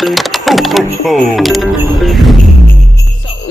So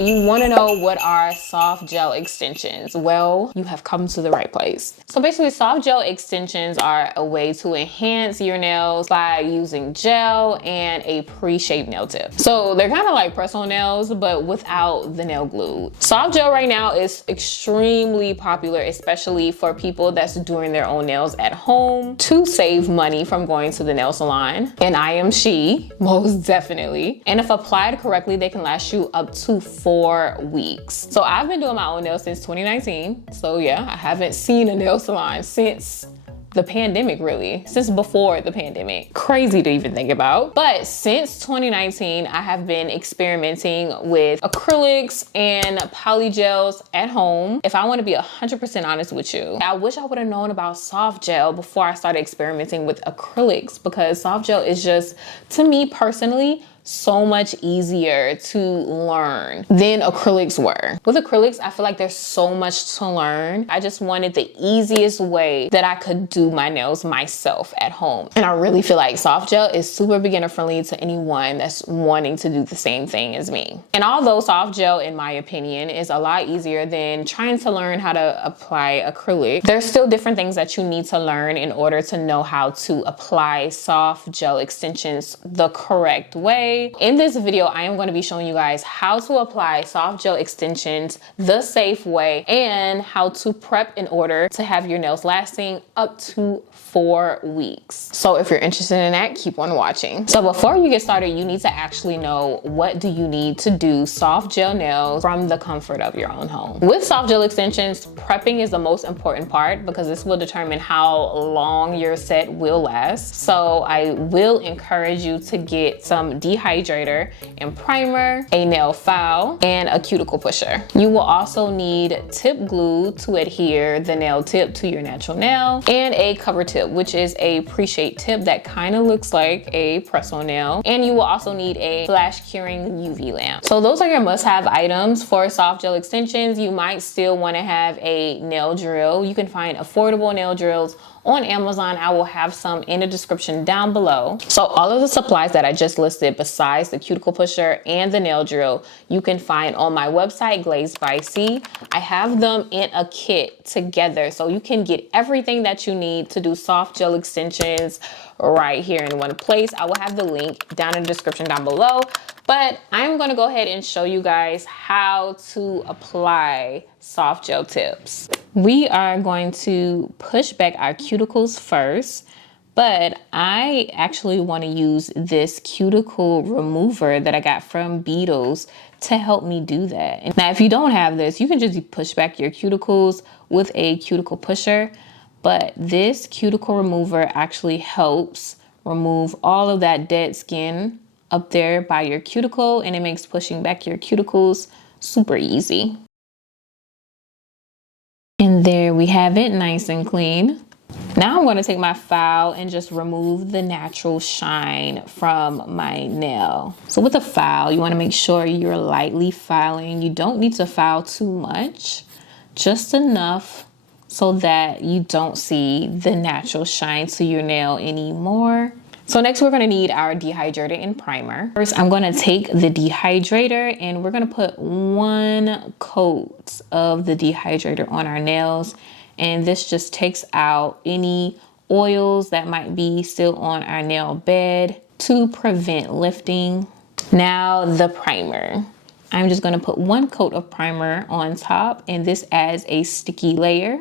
you want to know what are soft gel extensions? Well, you have come to the right place. So basically, soft gel extensions are a way to enhance your nails by using gel and a pre-shaped nail tip. So they're kind of like press-on nails, but without the nail glue. Soft gel right now is extremely popular, especially for people that's doing their own nails at home to save money from going to the nail salon. And I am she, most definitely. And if applied correctly, they can last you up to 4 weeks. So I've been doing my own nails since 2019. So yeah, I haven't seen a nail salon since the pandemic, really, since before the pandemic. Crazy to even think about. But since 2019, I have been experimenting with acrylics and polygels at home. If I want to be 100% honest with you, I wish I would have known about soft gel before I started experimenting with acrylics, because soft gel is just, to me personally, so much easier to learn than acrylics were. With acrylics, I feel like there's so much to learn. I just wanted the easiest way that I could do my nails myself at home. And I really feel like soft gel is super beginner friendly to anyone that's wanting to do the same thing as me. And although soft gel, in my opinion, is a lot easier than trying to learn how to apply acrylic, there's still different things that you need to learn in order to know how to apply soft gel extensions the correct way. In this video, I am going to be showing you guys how to apply soft gel extensions the safe way and how to prep in order to have your nails lasting up to 4 weeks. So if you're interested in that, keep on watching. So before you get started, you need to actually know, what do you need to do soft gel nails from the comfort of your own home? With soft gel extensions, prepping is the most important part because this will determine how long your set will last. So I will encourage you to get some dehydrator and primer, a nail file, and a cuticle pusher. You will also need tip glue to adhere the nail tip to your natural nail, and a cover tip, which is a pre-shaped tip that kind of looks like a press-on nail. And you will also need a flash curing UV lamp. So those are your must-have items for soft gel extensions. You might still want to have a nail drill. You can find affordable nail drills on Amazon. I will have some in the description down below. So all of the supplies that I just listed, besides the cuticle pusher and the nail drill, you can find on my website, Glazed by C. I have them in a kit together, so you can get everything that you need to do soft gel extensions right here in one place. I will have the link down in the description down below. But I'm going to go ahead and show you guys how to apply soft gel tips. We are going to push back our cuticles first, but I actually want to use this cuticle remover that I got from Beetles to help me do that. And now, if you don't have this, you can just push back your cuticles with a cuticle pusher, but this cuticle remover actually helps remove all of that dead skin up there by your cuticle, and it makes pushing back your cuticles super easy. And there we have it, nice and clean. Now I'm going to take my file and just remove the natural shine from my nail. So with a file, you want to make sure you're lightly filing. You don't need to file too much, just enough so that you don't see the natural shine to your nail anymore. So next we're going to need our dehydrator and primer. First, I'm going to take the dehydrator and we're going to put 1 coat of the dehydrator on our nails. And this just takes out any oils that might be still on our nail bed to prevent lifting. Now the primer. I'm just going to put 1 coat of primer on top, and this adds a sticky layer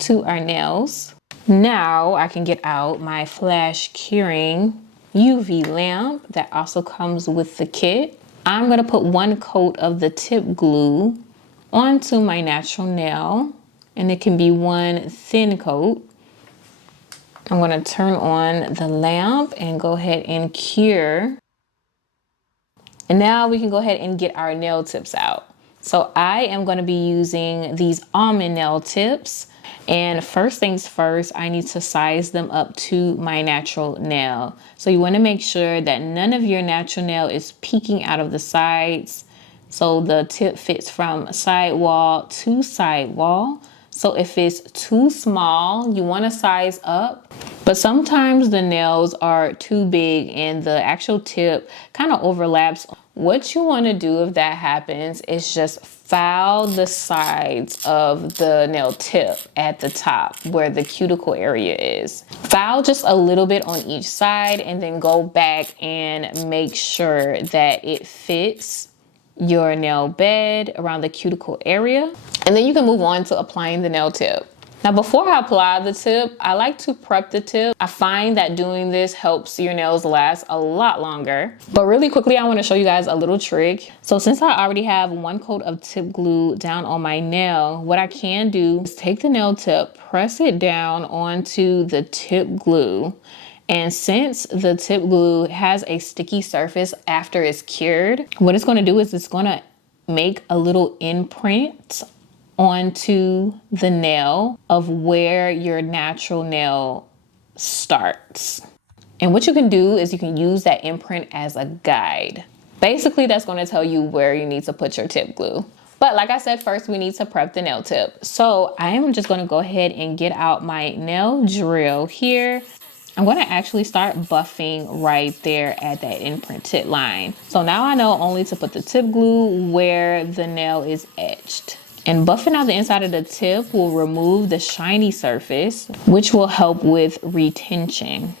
to our nails. Now I can get out my flash curing UV lamp that also comes with the kit. I'm going to put 1 coat of the tip glue onto my natural nail, and it can be 1 thin coat. I'm going to turn on the lamp and go ahead and cure. And now we can go ahead and get our nail tips out. So I am going to be using these almond nail tips. And first things first, I need to size them up to my natural nail. So you want to make sure that none of your natural nail is peeking out of the sides. So the tip fits from sidewall to sidewall. So if it's too small, you want to size up. But sometimes the nails are too big and the actual tip kind of overlaps. What you want to do if that happens is just file the sides of the nail tip at the top where the cuticle area is. File just a little bit on each side and then go back and make sure that it fits your nail bed around the cuticle area. And then you can move on to applying the nail tip. Now, before I apply the tip, I like to prep the tip. I find that doing this helps your nails last a lot longer. But really quickly, I want to show you guys a little trick. So since I already have one coat of tip glue down on my nail, what I can do is take the nail tip, press it down onto the tip glue. And since the tip glue has a sticky surface after it's cured, what it's going to do is it's going to make a little imprint onto the nail of where your natural nail starts. And what you can do is you can use that imprint as a guide. Basically, that's going to tell you where you need to put your tip glue. But like I said, first we need to prep the nail tip. So I am just going to go ahead and get out my nail drill here. I'm going to actually start buffing right there at that imprinted line. So now I know only to put the tip glue where the nail is etched. And buffing out the inside of the tip will remove the shiny surface, which will help with retention.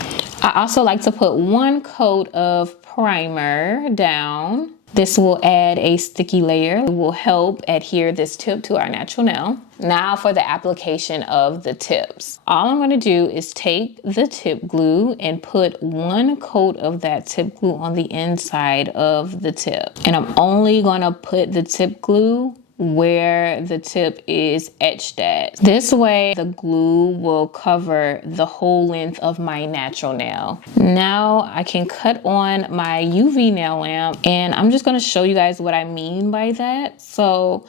I also like to put one coat of primer down. This will add a sticky layer. It will help adhere this tip to our natural nail. Now for the application of the tips. All I'm going to do is take the tip glue and put one coat of that tip glue on the inside of the tip. And I'm only going to put the tip glue where the tip is etched at. This way the glue will cover the whole length of my natural nail. Now I can cut on my UV nail lamp, and I'm just going to show you guys what I mean by that. So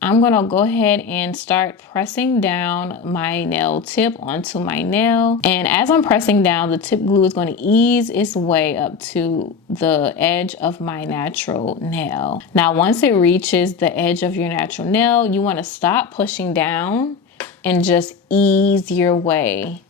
I'm going to go ahead and start pressing down my nail tip onto my nail. And as I'm pressing down, the tip glue is going to ease its way up to the edge of my natural nail. Now, once it reaches the edge of your natural nail, you want to stop pushing down and just ease your way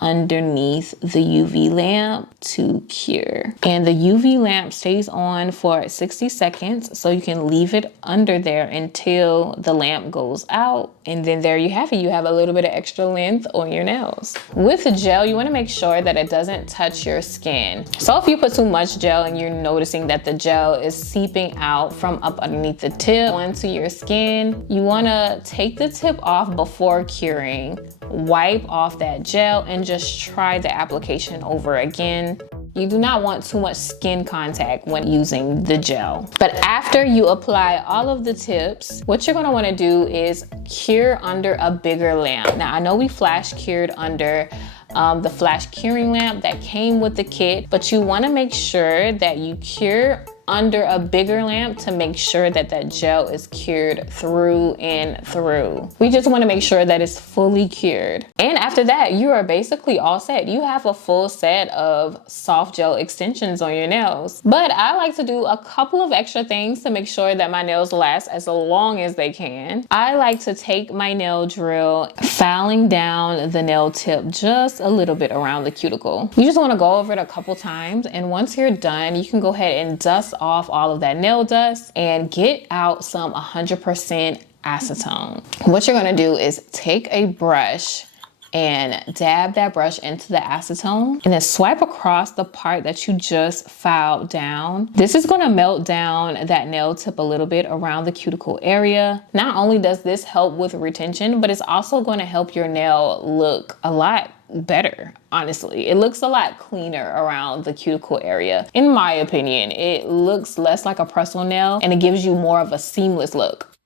underneath the UV lamp to cure. And the UV lamp stays on for 60 seconds, so you can leave it under there until the lamp goes out. And then there you have it. You have a little bit of extra length on your nails. With the gel, you want to make sure that it doesn't touch your skin. So if you put too much gel and you're noticing that the gel is seeping out from up underneath the tip onto your skin, you want to take the tip off before curing. Wipe off that gel and just try the application over again. You do not want too much skin contact when using the gel. But after you apply all of the tips, what you're gonna wanna do is cure under a bigger lamp. Now, I know we flash cured under the flash curing lamp that came with the kit, but you wanna make sure that you cure under a bigger lamp to make sure that that gel is cured through and through. We just want to make sure that it's fully cured. And after that, you are basically all set. You have a full set of soft gel extensions on your nails. But I like to do a couple of extra things to make sure that my nails last as long as they can. I like to take my nail drill, filing down the nail tip just a little bit around the cuticle. You just want to go over it a couple times, and once you're done, you can go ahead and dust off all of that nail dust and get out some 100% acetone. What you're gonna do is take a brush and dab that brush into the acetone and then swipe across the part that you just filed down. This is gonna melt down that nail tip a little bit around the cuticle area. Not only does this help with retention, but it's also gonna help your nail look a lot better. Honestly, it looks a lot cleaner around the cuticle area. In my opinion, it looks less like a press-on nail and it gives you more of a seamless look.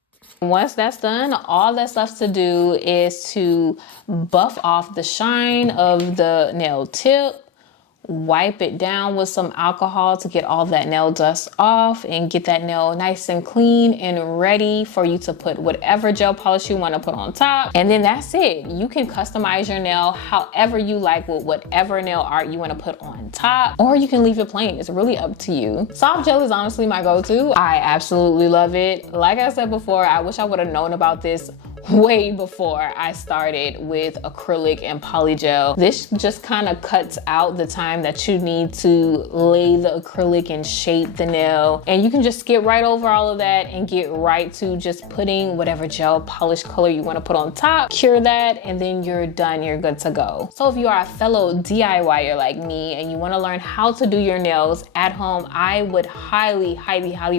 Once that's done, all that's left to do is to buff off the shine of the nail tip wipe it down with some alcohol to get all that nail dust off and get that nail nice and clean and ready for you to put whatever gel polish you want to put on top. And then that's it. You can customize your nail however you like with whatever nail art you want to put on top, or you can leave it plain. It's really up to you. Soft gel is honestly my go-to. I absolutely love it. Like I said before, I wish I would have known about this way before I started with acrylic and polygel. This just kind of cuts out the time that you need to lay the acrylic and shape the nail, and you can just skip right over all of that and get right to just putting whatever gel polish color you want to put on top, cure that, and then you're done, you're good to go. So if you are a fellow DIYer like me and you want to learn how to do your nails at home, I would highly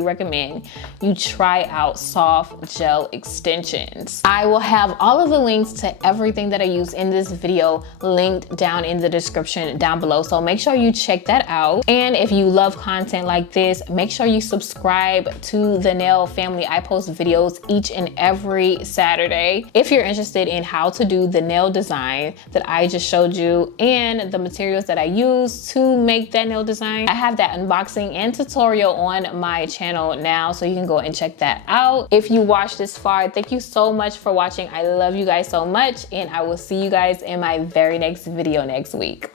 recommend you try out soft gel extensions. I will have all of the links to everything that I use in this video linked down in the description down below. So make sure you check that out. And if you love content like this, make sure you subscribe to the Nail Family. I post videos each and every Saturday. If you're interested in how to do the nail design that I just showed you and the materials that I use to make that nail design, I have that unboxing and tutorial on my channel now, so you can go and check that out. If you watched this far, thank you so much for watching. I love you guys so much, and I will see you guys in my very next video next week.